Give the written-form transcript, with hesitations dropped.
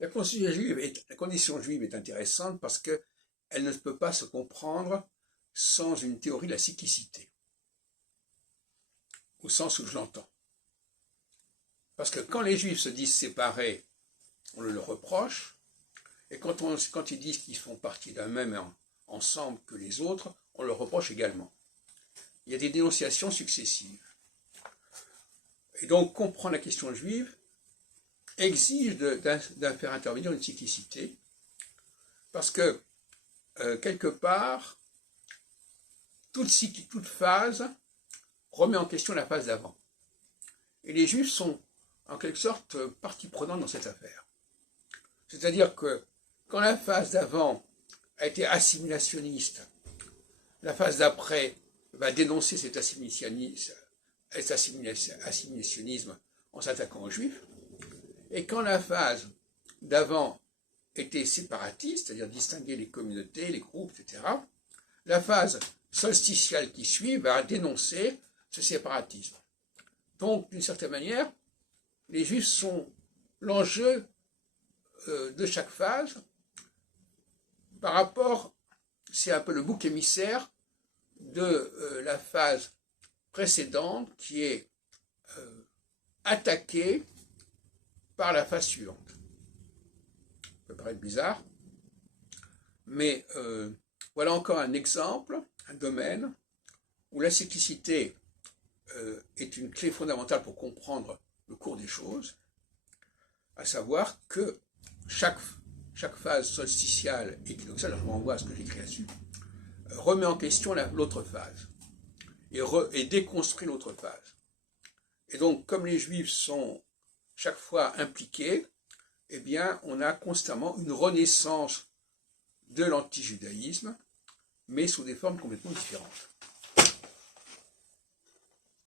La condition juive est intéressante parce qu'elle ne peut pas se comprendre sans une théorie de la cyclicité, au sens où je l'entends. Parce que quand les juifs se disent séparés, on le leur reproche, et quand ils disent qu'ils font partie d'un même ensemble que les autres, on le reproche également. Il y a des dénonciations successives. Et donc comprendre la question juive exige d'en faire intervenir une cyclicité, parce que, quelque part, toute phase remet en question la phase d'avant. Et les Juifs sont, en quelque sorte, partie prenante dans cette affaire. C'est-à-dire que, quand la phase d'avant a été assimilationniste, la phase d'après va dénoncer cet assimilationnisme en s'attaquant aux Juifs. Et quand la phase d'avant était séparatiste, c'est-à-dire distinguer les communautés, les groupes, etc., la phase solsticiale qui suit va dénoncer ce séparatisme. Donc, d'une certaine manière, les Juifs sont l'enjeu de chaque phase par rapport, c'est un peu le bouc émissaire de la phase précédente qui est attaquée par la phase suivante. Ça peut paraître bizarre, mais voilà encore un exemple, un domaine où la cyclicité est une clé fondamentale pour comprendre le cours des choses, à savoir que chaque phase solsticiale et équinoxiale, je renvoie à ce que j'écris là-dessus, remet en question l'autre phase et déconstruit l'autre phase. Et donc, comme les Juifs sont chaque fois impliqués, eh bien, on a constamment une renaissance de l'antijudaïsme, mais sous des formes complètement différentes.